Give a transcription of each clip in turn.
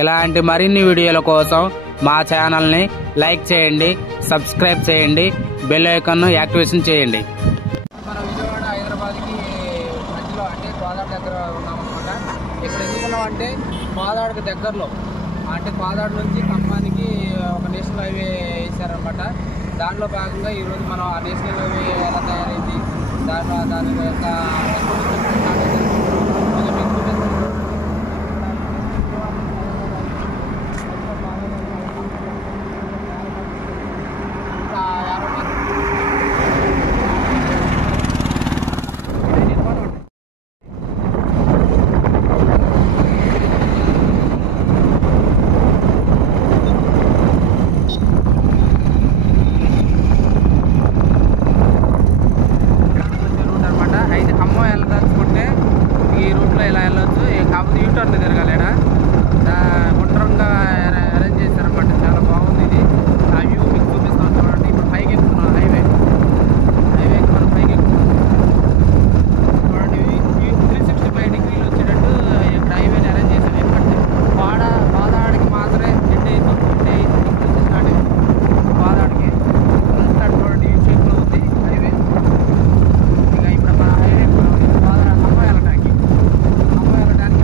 ఇలాంటి మరిన్ని వీడియోల కోసం మా ఛానల్ని లైక్ చేయండి, సబ్స్క్రైబ్ చేయండి, బెల్ ఐకాన్ను యాక్టివేషన్ చేయండి. మన విజయవాడ హైదరాబాద్కి మధ్యలో అంటే కోదాడ దగ్గర ఉన్నామన్నమాట. ఇక్కడ ఎందుకున్నాం అంటే కోదాడకి దగ్గరలో అంటే కోదాడ నుంచి ఖమ్మానికి ఒక నేషనల్ హైవే వేసారనమాట. దాంట్లో భాగంగా ఈరోజు మనం ఆ నేషనల్ హైవే ఎలా తయారైంది, దాని యొక్క కాకపోతే యూటర్న్ తిరగాలేడా గుండ్రంగా అరేంజ్ చేశారనమాట. చాలా బాగుంది ఇది. ఆ వ్యూ మీకు చూపిస్తాం చూడండి. ఇప్పుడు పైకి ఎక్కుతున్నాం, హైవే మనం పైకి ఎక్కుతున్నాం చూడండి. 365 డిగ్రీలు వచ్చేటట్టు ఇక్కడ హైవేని అరేంజ్ చేశారు. ఎందుకంటే కోదాడికి మాత్రమే ఎండ్ అవుతుంది స్టార్ట్ కోదాడికి స్టార్ట్ చూడండి. యూ షేప్లో ఉంది హైవే. ఇక ఇప్పుడు మన హైవే కోదాడ ఖమ్మం వెళ్ళడానికి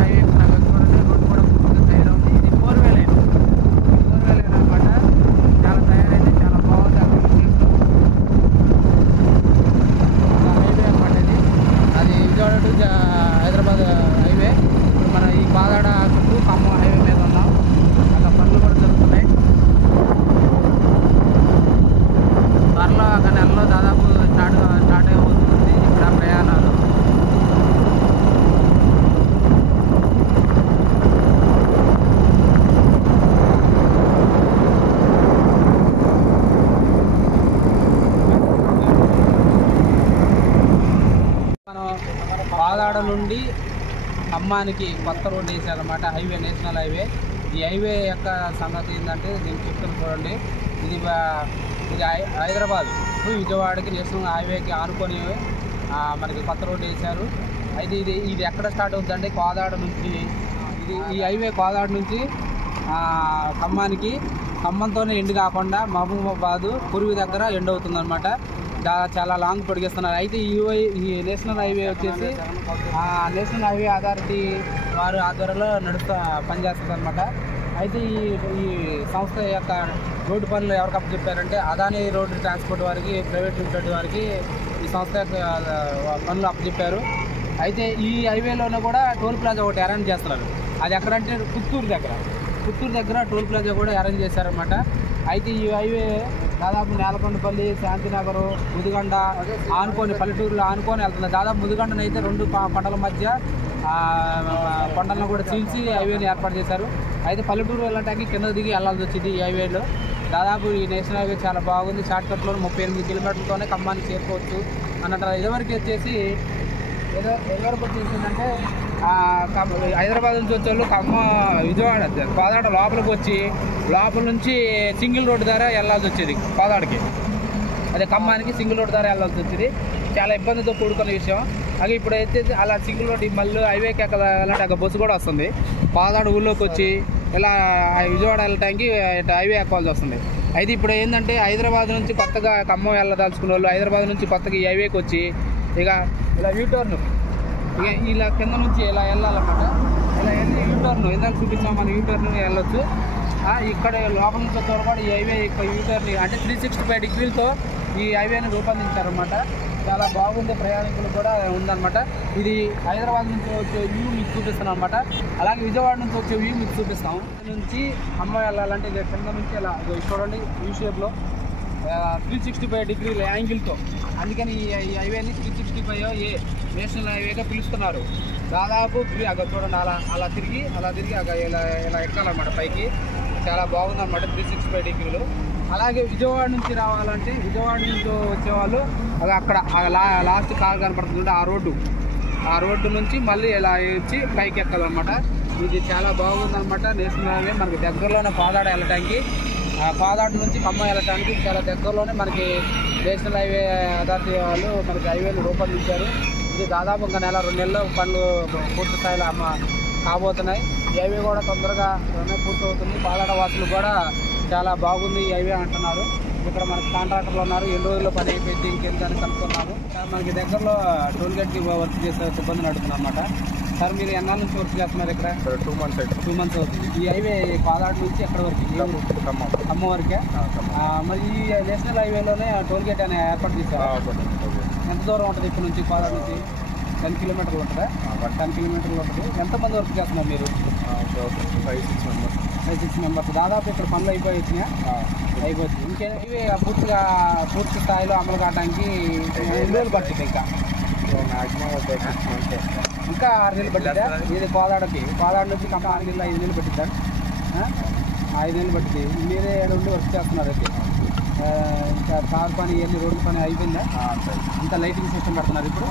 హైవే ఎక్కుతున్నాం చూడండి. రోడ్డు కూడా పూర్తిగా తయారవుతుంది. ఇది 4-వే లైన్ అనమాట. చాలా తయారైంది, చాలా బాగుంది. హైవే అనమాట ఇది. అది విజయవాడ టు హైదరాబాద్ హైవే. మన ఈ కోదాడ చుట్టూ ఖమ్మం హైవే మీద ఉన్నాం. అక్కడ పనులు కూడా జరుగుతున్నాయి. త్వరలో అక్కడ నెలలో దాదాపు స్టార్ట్ అవుతుంది ఇక్కడ ప్రయాణాలు. కోదాడ నుండి ఖమ్మానికి కొత్త రోడ్డు వేసారనమాట. Highway, national highway. ఈ హైవే యొక్క సంగతి ఏంటంటే దీన్ని చెప్తాను చూడండి. ఇది హైదరాబాద్ టు విజయవాడకి నేషనల్ హైవేకి ఆనుకొని మనకి కొత్త రోడ్డు వేశారు. అయితే ఇది ఎక్కడ స్టార్ట్ అవుతుందంటే కోదాడ నుంచి. ఈ హైవే కోదాడ నుంచి ఖమ్మానికి, ఖమ్మంతోనే ఎండ్ కాకుండా మహబూబాబాద్ కురువి దగ్గర ఎండ్ అవుతుందన్నమాట. చాలా లాంగ్ పొడిగిస్తున్నారు. అయితే ఈ నేషనల్ హైవే వచ్చేసి నేషనల్ హైవే అథారిటీ వారు ఆధ్వర్యంలో పనిచేస్తుంది అనమాట. అయితే ఈ సంస్థ యొక్క రోడ్డు పనులు ఎవరికి అప్పచెప్పారంటే అదానీ రోడ్డు ట్రాన్స్పోర్ట్ వారికి, ప్రైవేట్ లిమిటెడ్ వారికి ఈ సంస్థ యొక్క పనులు అప్పచెప్పారు. అయితే ఈ హైవేలోనే కూడా టోల్ ప్లాజా ఒకటి అరేంజ్ చేస్తున్నారు. అది ఎక్కడంటే పుత్తూరు దగ్గర టోల్ ప్లాజా కూడా అరేంజ్ చేశారనమాట. అయితే ఈ హైవే దాదాపు నేలకొండపల్లి, శాంతినగర్, ముదిగొండ ఆనుకొని పల్లెటూరులో ఆనుకొని వెళ్తుంది. దాదాపు ముదిగొండనైతే 2 కొండల మధ్య కొండలను కూడా చీల్చి హైవేని ఏర్పాటు చేశారు. అయితే పల్లెటూరు వెళ్ళటానికి కింద దిగి వెళ్ళాల్సి వచ్చింది ఈ హైవేలో. దాదాపు ఈ నేషనల్ హైవే చాలా బాగుంది. షార్ట్కట్లో 38 కిలోమీటర్లతోనే ఖమ్మానికి చేరుకోవచ్చు అన్నట్టు. ఇదివరకు వచ్చేసి ఏంటంటే హైదరాబాద్ నుంచి వచ్చేవాళ్ళు విజయవాడ కోదాడ లోపలికి వచ్చి లోపల నుంచి సింగిల్ రోడ్డు ద్వారా వెళ్ళాల్సి వచ్చేది కోదాడకి. అదే ఖమ్మానికి సింగిల్ రోడ్డు ద్వారా వెళ్ళాల్సి వచ్చేది. చాలా ఇబ్బందితో కూడుకున్న విషయం. అలాగే ఇప్పుడు అయితే అలా సింగిల్ రోడ్ మళ్ళీ హైవేకి వెళ్ళాలంటే అక్కడ బస్సు కూడా వస్తుంది. కోదాడ ఊళ్ళోకి వచ్చి ఇలా విజయవాడ వెళ్ళటానికి హైవే ఎక్కాల్సి వస్తుంది. అయితే ఇప్పుడు ఏంటంటే హైదరాబాద్ నుంచి కొత్తగా ఖమ్మం వెళ్ళదలుచుకున్న వాళ్ళు హైదరాబాద్ నుంచి కొత్తగా ఈ హైవేకి వచ్చి ఇలా యూటర్న్ ఇలా కింద నుంచి ఇలా వెళ్ళాలన్నమాట. ఇలా వెళ్ళి యూటర్న్ ఇందాక చూపించాం మనం, యూటర్న్ వెళ్ళొచ్చు. ఇక్కడ లోపల నుంచి వచ్చేవారు కూడా ఈ హైవే యూటర్న్ అంటే 365 డిగ్రీలతో ఈ హైవేని రూపొందించారనమాట. చాలా బాగుంది, ప్రయాణికులు కూడా ఉందన్నమాట. ఇది హైదరాబాద్ నుంచి వచ్చే వ్యూ మీకు చూపిస్తున్నాం అనమాట. అలాగే విజయవాడ నుంచి వచ్చే వ్యూ మీకు చూపిస్తాం. నుంచి ఖమ్మం వెళ్ళాలంటే ఇది కింద నుంచి ఇలా చూడండి యూ షేప్లో 365 డిగ్రీల యాంగిల్తో. అందుకని ఈ హైవేని 365 నేషనల్ హైవేగా పిలుస్తున్నారు. దాదాపు అక్కడ చూడండి అలా తిరిగి ఇలా ఎక్కాలన్నమాట పైకి. చాలా బాగుందన్నమాట 365 డిగ్రీలు. అలాగే విజయవాడ నుంచి రావాలంటే విజయవాడ నుంచి వచ్చేవాళ్ళు అది అక్కడ లాస్ట్ కార్ కనపడుతుంది ఆ రోడ్డు నుంచి మళ్ళీ ఇలా వచ్చి పైకి ఎక్కాలన్నమాట. ఇది చాలా బాగుందన్నమాట. నేషనల్ హైవే మనకి దగ్గరలోనే కోదాడ వెళ్ళటానికి, కోదాడ నుంచి ఖమ్మం వెళ్ళటానికి చాలా దగ్గరలోనే మనకి నేషనల్ హైవే అథారిటీ వాళ్ళు మనకి హైవేలు రూపొందించారు. ఇది దాదాపు ఇంకా నెల 2 నెలల్లో పనులు పూర్తి స్థాయిలో కాబోతున్నాయి. ఈ హైవే కూడా తొందరగా పూర్తి అవుతుంది. పాదాడ వాసులు కూడా చాలా బాగుంది ఈ హైవే అంటున్నారు. ఇక్కడ మనకి కాంట్రాక్టర్లు ఉన్నారు, ఎన్ని రోజుల్లో పని అయిపోయింది ఇంకెందుకని కనుక్కున్నాము. మనకి దగ్గరలో టోల్ గేట్కి వర్క్ చేసే సిబ్బందిని అడుగుతున్నాం అనమాట. సార్ మీరు ఎన్నాళ్ళ నుంచి వర్క్ చేస్తున్నారు ఇక్కడ? 2 months 2 months అవుతుంది. ఈ హైవే పాదాడ నుంచి ఎక్కడ వరకు? ఖమ్మం వరకే. మరి ఈ నేషనల్ హైవేలోనే టోల్ గేట్ అనే ఏర్పాటు చేశారు. ఎంత దూరం ఉంటుంది ఇక్కడ నుంచి? పాదాడ నుంచి 10 kilometers ఉంటుందా? 10 kilometers ఉంటుంది. ఎంతమంది వర్క్ చేస్తున్నారు మీరు? 5-6 members. దాదాపు ఇక్కడ పనులు అయిపోయినాయా? అయిపోతుంది. ఇంకే ఇవి పూర్తి స్థాయిలో అమలు కావడానికి ఎన్ని రోజులు పడుతుంది? maximum 6 months. ఇంకా 6 నెలలు పట్టిద్దా? ఇది పాదాడ నుంచి ఖమ్మం 6 నెలలు 5 నెలలు పట్టిద్దా? 5 నెలలు పట్టింది. మీరే 7 నుండి వర్క్ చేస్తున్నారు అయితే. ఇంకా కార్ పని ఇవన్నీ రోడ్డు పని అయిపోయిందా? ఇంకా లైటింగ్ సిస్టమ్ పెడుతున్నారు ఇప్పుడు.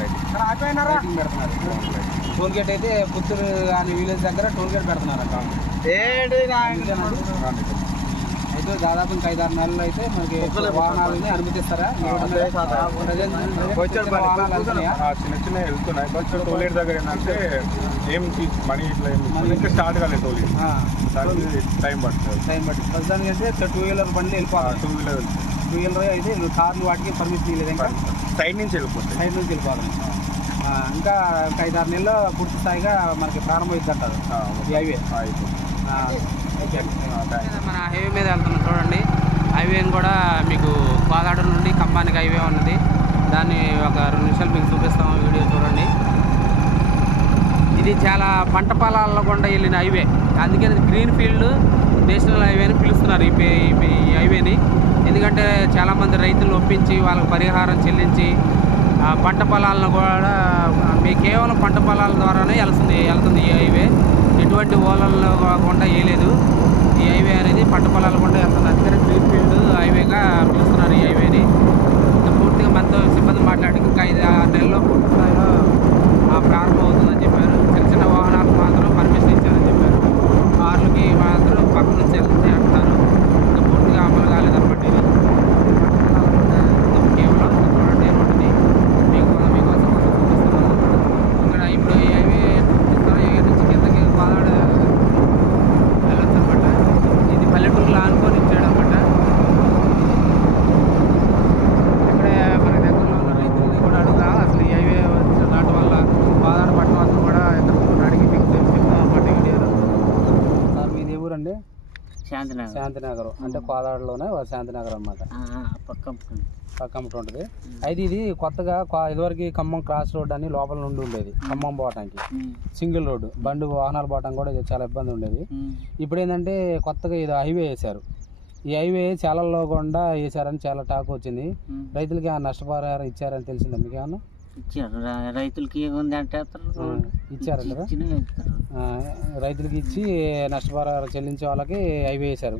లైటింగ్ పెడుతున్నారు. టోల్ గేట్ అయితే పుత్తూరు అని విలేజ్ దగ్గర టోల్ గేట్ పెడుతున్నారు. అయితే దాదాపు ఇంకా 5-6 నెలలు అయితే మనకి వాహనాలని అనుమతిస్తారా? చిన్న చిన్న వెళ్తున్నాయి. కొంచెం టోల్ గేట్ దగ్గర ఏంటంటే ఏం మనీ ఇట్లా ఇంకా స్టార్ట్ కాలేదు. టోల్ గేట్ టైం పడుతుంది. ప్రస్తుతానికి అయితే 2 wheeler బండ్లు వెళ్ళిపోవాలి. 2 wheeler అయితే కార్లు వాటికి పర్మిషన్ లేదు. ఇంకా సైడ్ నుంచి వెళ్ళిపోవాలి. ఇంకా 5-6 నెలల్లో పూర్తి స్థాయిగా మనకి ప్రారంభమైంది అంటారు ఈ హైవే. మన హైవే మీద వెళ్తున్నాం చూడండి. హైవేని కూడా మీకు పాదాడ నుండి ఖమ్మానికి హైవే ఉన్నది. దాన్ని ఒక 2 నిమిషాలు మీకు చూపిస్తాము. వీడియో చూడండి. ఇది చాలా పంట పొలాల్లో కూడా వెళ్ళిన హైవే. అందుకని గ్రీన్ ఫీల్డ్ నేషనల్ హైవే అని పిలుస్తున్నారు ఈ హైవేని. ఎందుకంటే చాలామంది రైతులు ఒప్పించి వాళ్ళకి పరిహారం చెల్లించి పంట పొలాలను కూడా కేవలం పంట పొలాల ద్వారానే వెళ్తుంది ఈ హైవే. ఎటువంటి ఓలల్లో కాకుండా వేయలేదు. ఈ హైవే అనేది పంట పొలాలు కూడా వెళ్తుంది. అందుకని గ్రీన్ ఫీల్డ్ హైవేగా పిలుస్తున్నారు ఈ హైవేని. పూర్తిగా మనతో సిబ్బంది మాట్లాడి ఇంకా 5-6 నెలల్లో పూర్తి స్థాయిలో ప్రారంభం అవుతుందని చెప్పారు. చిన్న వాహనాలకు మాత్రం పర్మిషన్ ఇచ్చారని చెప్పారు. కార్లకి మాత్రం పక్క నుంచి వెళ్తుంది అంటున్నారు. ఇంకా పూర్తిగా అమలు కాలేదన్నమాట. ఇది కేవలం చూడండి రోడ్డుని మీకోసం చూపిస్తున్నాను. ఇక్కడ ఇప్పుడు ఈ హైవే నుంచి కిందకి పాదాడ వెళ్ళొచ్చు అనమాట. ఇది పల్లెటూరులో ఆనుకొని ఇచ్చాడు అనమాట. ఇక్కడే మన దగ్గరలో ఉన్న రైతులని కూడా అడుగుతా అసలు ఈ హైవే నాటి వల్ల పాదాడ పట్టణం అంతా కూడా ఎక్కడ అడిగి మీకు చెప్తాం అన్నమాట వీడియోలో. సార్ మీది ఏ ఊరండి? శాంతినగరం. అంటే కోదాడలోనే శాంతినగరం అనమాట. పక్కమ్మట ఉంటుంది. అయితే ఇది కొత్తగా ఇదివరకు ఖమ్మం క్రాస్ రోడ్ అని లోపల నుండి ఉండేది. ఖమ్మం పోవటానికి సింగిల్ రోడ్డు, వాహనాలు పోవటానికి కూడా చాలా ఇబ్బంది ఉండేది. ఇప్పుడు ఏంటంటే కొత్తగా ఇది హైవే వేశారు. ఈ హైవే చాలల్లో కూడా వేసారని చాలా టాక్ వచ్చింది. రైతులకి నష్టపరిహారం ఇచ్చారని తెలిసిందా మీకు ఏమన్నా? రైతులకి ఏముందంటే ఇచ్చారంట. రైతులకి ఇచ్చి నష్టపరిహారం చెల్లించే వాళ్ళకి హైవే వేశారు.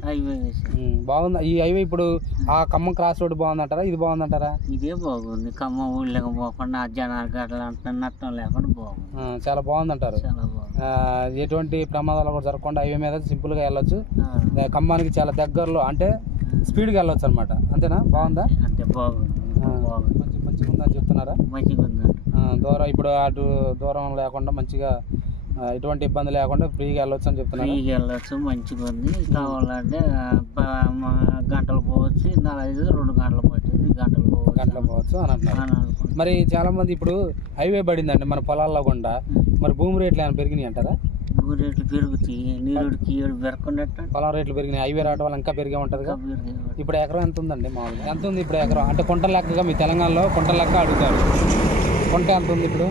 బాగుంది ఈ హైవే. ఇప్పుడు ఆ ఖమ్మం క్రాస్ రోడ్ బాగుందంటారా ఇది బాగుందంటారా? ఇదే బాగుంది. ఖమ్మం ఊళ్ళకి పోకుండా జనాలు గట్ల నష్టం లేకుండా బాగుంది. చాలా బాగుందంటారు. ఎటువంటి ప్రమాదాలు కూడా జరగకుండా హైవే మీద సింపుల్ గా వెళ్ళొచ్చు. ఖమ్మానికి చాలా దగ్గరలో అంటే స్పీడ్గా వెళ్ళొచ్చు అనమాట. అంతేనా? బాగుందా? అంటే బాగుంది. మంచిగా ఉందని చెప్తున్నారా? మంచిగా ఉంది. దూరం ఇప్పుడు అటు దూరం లేకుండా మంచిగా ఎటువంటి ఇబ్బంది లేకుండా ఫ్రీగా వెళ్ళొచ్చు అని చెప్తున్నారు. ఫ్రీగా వెళ్ళొచ్చు. మంచిగా ఉంది. కావాలంటే గంటలు పోవచ్చు. 2 గంటలు పట్టింది. గంటలు పోవచ్చు అని అంటున్నారు. మరి చాలా మంది ఇప్పుడు హైవే పడిందండి మన పొలాల్లో కూడా. మరి భూమి రేట్లు ఏమైనా పెరిగినాయి అంటారా? భూమి రేట్లు పెరుగుతాయి. నీరుడికి పెరగకుండా పొలం రేట్లు పెరిగినాయి. హైవే రావడం వల్ల ఇంకా పెరిగే ఉంటుంది. ఇప్పుడు ఎకరం ఎంత ఉందండి మామూలుగా? ఎంత ఉంది ఇప్పుడు ఎకరం? అంటే కుంటల లెక్కగా మీ తెలంగాణలో కుంటల లెక్క అడుగుతారు. కుంట ఎంత ఉంది ఇప్పుడు?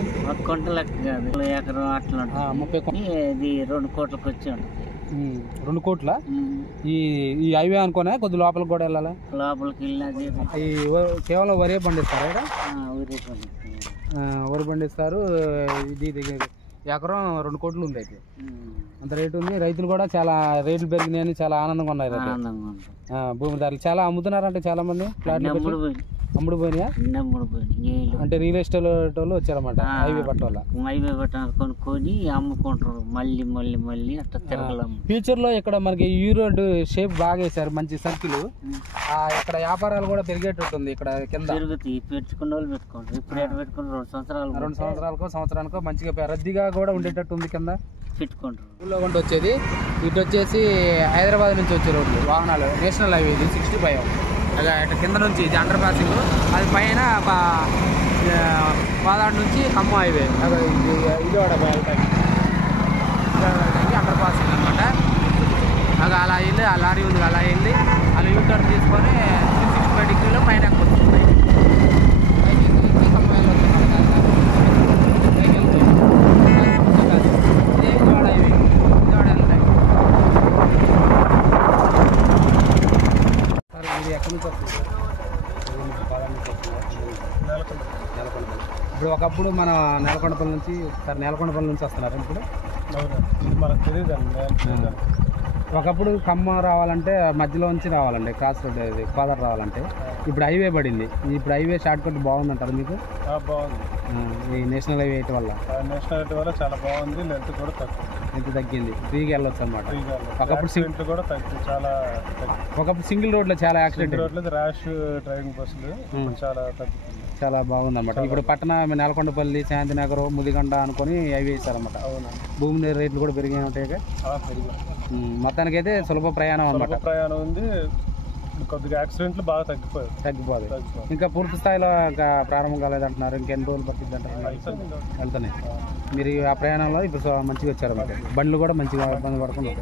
కుంట లెక్క కాదు, ఎకరం అట్లా 30 ఇది 2 కోట్లకు వచ్చి ఉంటుంది. 2 కోట్ల? ఈ హైవే అనుకోనే కొద్ది లోపలికి కూడా వెళ్ళాలా? లోపలికి వెళ్ళినది కేవలం వరే పండిస్తారా? వరి పండిస్తారు. ఇది ఎకరం 2 కోట్లు ఉంది. అయితే అంత రేటు ఉంది. రైతులు కూడా చాలా రేట్లు పెరిగినాయని చాలా ఆనందంగా ఉన్నారు. భూమిదారులు చాలా అమ్ముతున్నారంటే చాలా మంది ఫ్లాట్లు అమ్ముడు పోయినాయా? నెమ్మడి పోయింది నీళ్ళు. అంటే రియల్ ఎస్టేట్ వాళ్ళు వచ్చారన్నమాట హైవే పట్టాల. హైవే పట్టాలు కొనుక్కొని అమ్ముకుంటారు మళ్ళీ మళ్ళీ మళ్ళీ అట్లా తిరగలేము. ఫ్యూచర్ లో ఇక్కడ మనకి ఈ రోడ్ షేప్ బాగా వేసారు, మంచి సర్కిల్. ఇక్కడ వ్యాపారాలు కూడా పెరిగేటట్టుంది. ఇక్కడ కింద తిరుగుతాయి, పెట్టుకున్న వాళ్ళు పెట్టుకుంటారు. ఇప్పుడు ఎక్కడ పెట్టుకుని 2 సంవత్సరాలు సంవత్సరానికో మంచిగా రద్దీగా కూడా ఉండేటట్టు ఉంది కింద పెట్టుకుంటారు. ఊళ్ళో కొంట వచ్చేది ఇటు వచ్చేసి హైదరాబాద్ నుంచి వచ్చే రోడ్లు వాహనాలు నేషనల్ హైవే ఇది 65. ఇటు కింద నుంచి ఇది అండర్ పాసింగ్, అది పైన పాదాడు నుంచి Khammam highway Vijayawada under passing అనమాట. అది అలా వెళ్ళి ఆ లారీ ఉంది అలా వెళ్ళి అలా యూటర్న్ తీసుకొని 365 డిగ్రీలో పైన వస్తుంది. ఖమ్మం విజయవాడ హైవే ఇది ఎక్కడి నుంచి వస్తుంది? ఇప్పుడు ఒకప్పుడు మన నేలకొండపల్లి నుంచి నేలకొండపల్లి నుంచి వస్తున్నారు ఇప్పుడు. మనకు తెలియదు. ఒకప్పుడు ఖమ్మం రావాలంటే మధ్యలో నుంచి రావాలండి, క్రాస్ రోడ్ ఇది కోదాడ రావాలంటే. ఇప్పుడు హైవే పడింది. ఇప్పుడు హైవే షార్ట్ కట్ బాగుందంటారు మీకు? బాగుంది. ఈ నేషనల్ హైవే వల్ల నేషనల్ హైవే వల్ల చాలా బాగుంది. లెంత్ కూడా తక్కువ, ఎంత తగ్గింది, ఫ్రీగా వెళ్ళొచ్చు అనమాట. ఒకప్పుడు కూడా తగ్గింది, చాలా ఒకప్పుడు సింగిల్ రోడ్ లో చాలా యాక్సిడెంట్, రోడ్లో ర్యాష్ డ్రైవింగ్ బస్సులు చాలా తగ్గుతుంది, చాలా బాగుంది అనమాట. ఇప్పుడు పట్టణ నేలకొండపల్లి, శాంతినగర్, ముదిగొండ అనుకొని హైవే ఇస్తారన్నమాట. భూమి రేట్లు కూడా పెరిగి ఉంటాయి. మొత్తానికైతే సులభ ప్రయాణం అనమాట. ప్రయాణం ఉంది. కొద్దిగా యాక్సిడెంట్లు బాగా తగ్గిపోతాయి. ఇంకా పూర్తి స్థాయిలో ప్రారంభం కాలేదంటున్నారు. ఇంకెన్ని రోజులు పట్టింది అంటారు? వెళ్తున్నాయి. మీరు ఆ ప్రయాణంలో ఇప్పుడు మంచిగా వచ్చారు, బండ్లు కూడా మంచిగా ఇబ్బంది పడుతున్నారు.